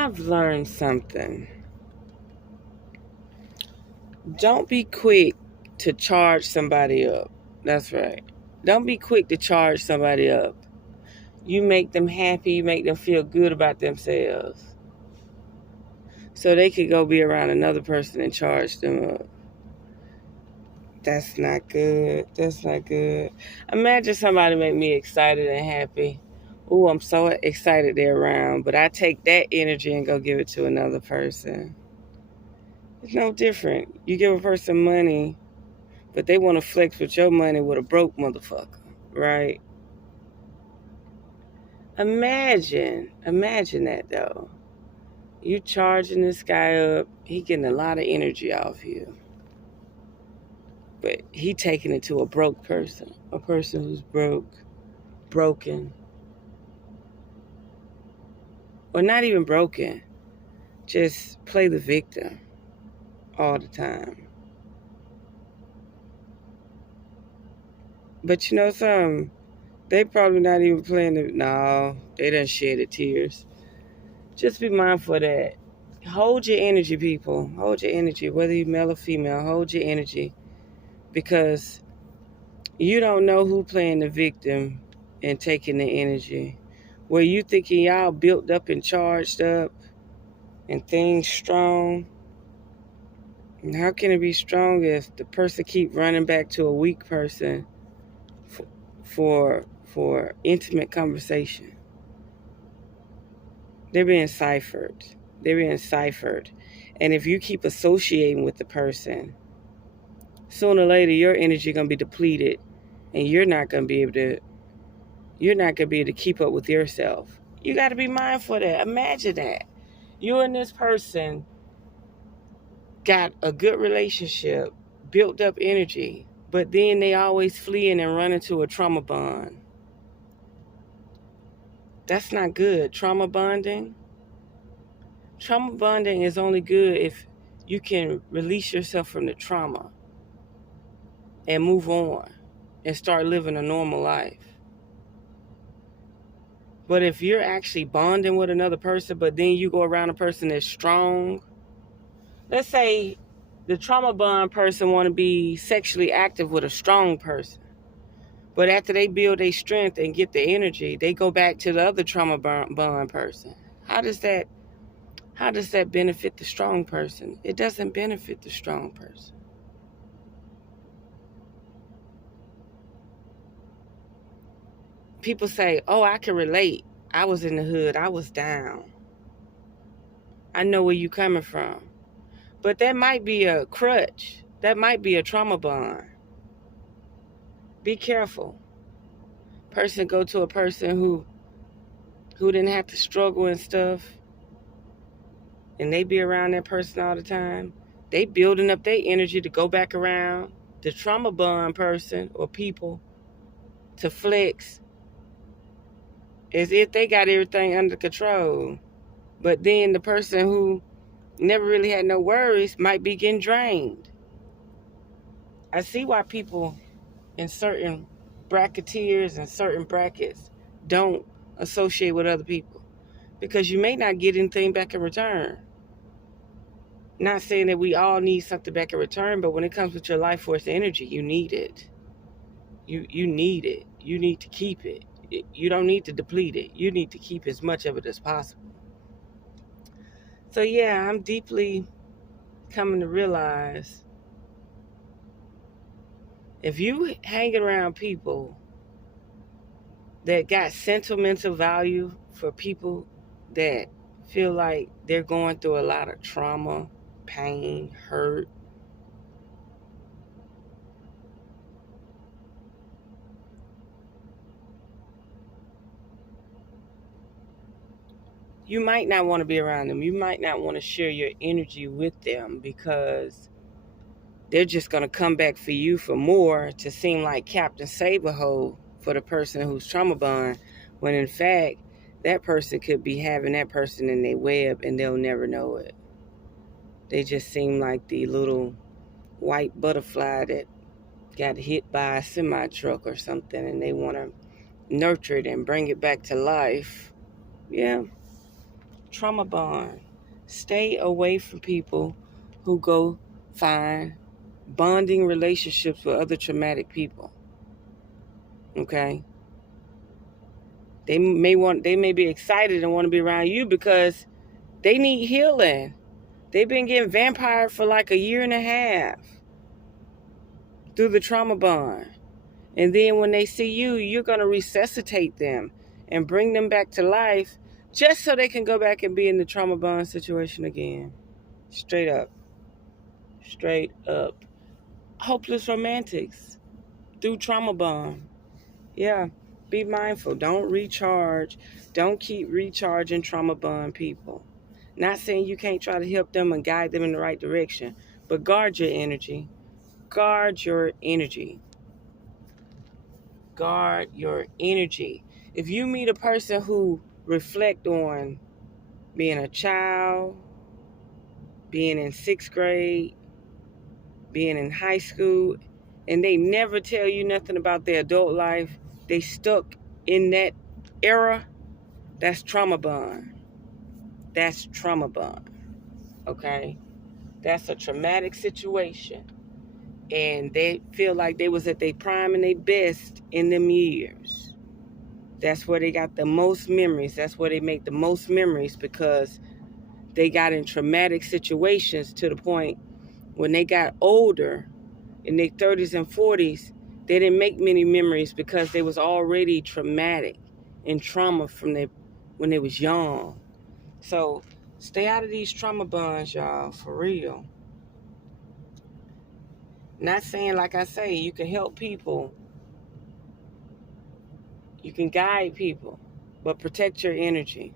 I've learned something. Don't be quick to charge somebody up. That's right. Don't be quick to charge somebody up. You make them happy, you make them feel good about themselves. So they could go be around another person and charge them up. That's not good. That's not good. Imagine somebody make me excited and happy. Ooh, I'm so excited they're around. But I take that energy and go give it to another person. It's no different. You give a person money, but they want to flex with your money with a broke motherfucker, right? Imagine that though. You charging this guy up, he getting a lot of energy off you. But he taking it to a broke person, a person who's broken, or not even broken, just play the victim all the time. But you know something? They probably not even playing it. No, they done shed the tears. Just be mindful of that. Hold your energy, people. Hold your energy, whether you're male or female. Hold your energy, because you don't know who playing the victim and taking the energy. Where you thinking y'all built up and charged up and things strong. And how can it be strong if the person keep running back to a weak person for intimate conversation? They're being ciphered. They're being ciphered. And if you keep associating with the person, sooner or later your energy gonna be depleted, and you're not gonna be able to keep up with yourself. You gotta be mindful of that. Imagine that. You and this person got a good relationship, built up energy, but then they always fleeing and running to a trauma bond. That's not good. Trauma bonding is only good if you can release yourself from the trauma and move on and start living a normal life. But if you're actually bonding with another person, but then you go around a person that's strong, let's say the trauma bond person want to be sexually active with a strong person, but after they build their strength and get the energy, they go back to the other trauma bond person. How does that benefit the strong person? It doesn't benefit the strong person. People say, oh, I can relate. I was in the hood. I was down. I know where you coming from. But that might be a crutch. That might be a trauma bond. Be careful. Person go to a person who didn't have to struggle and stuff, and they be around that person all the time. They building up their energy to go back around the trauma bond person or people to flex as if they got everything under control. But then the person who never really had no worries might be getting drained. I see why people in certain bracketeers and certain brackets don't associate with other people, because you may not get anything back in return. Not saying that we all need something back in return, but when it comes with your life force energy, you need it. You need it. You need to keep it. You don't need to deplete it. You need to keep as much of it as possible. So yeah, I'm deeply coming to realize, if you hanging around people that got sentimental value for people that feel like they're going through a lot of trauma, pain, hurt, you might not want to be around them. You might not want to share your energy with them, because they're just going to come back for you for more, to seem like Captain Saberhole for the person who's trauma bond, when in fact that person could be having that person in their web and they'll never know it. They just seem like the little white butterfly that got hit by a semi-truck or something, and they want to nurture it and bring it back to life. Yeah. trauma bond. Stay away from people who go find bonding relationships with other traumatic people. Okay? They may be excited and want to be around you because they need healing. They've been getting vampired for like a year and a half through the trauma bond. And then when they see you, you're going to resuscitate them and bring them back to life just so they can go back and be in the trauma bond situation again. Straight up. Straight up. Hopeless romantics through trauma bond. Yeah. Be mindful. Don't recharge. Don't keep recharging trauma bond people. Not saying you can't try to help them and guide them in the right direction, but guard your energy. Guard your energy. Guard your energy. If you meet a person who reflect on being a child, being in 6th grade, being in high school, and they never tell you nothing about their adult life, they stuck in that era, that's trauma bond. That's trauma bond. Okay? That's a traumatic situation. And they feel like they was at their prime and their best in them years. That's where they got the most memories. That's where they make the most memories because they got in traumatic situations to the point when they got older, in their 30s and 40s, they didn't make many memories because they was already traumatic and trauma from when they was young. So stay out of these trauma bonds, y'all, for real. Not saying, like I say, you can help people. You can guide people, but protect your energy.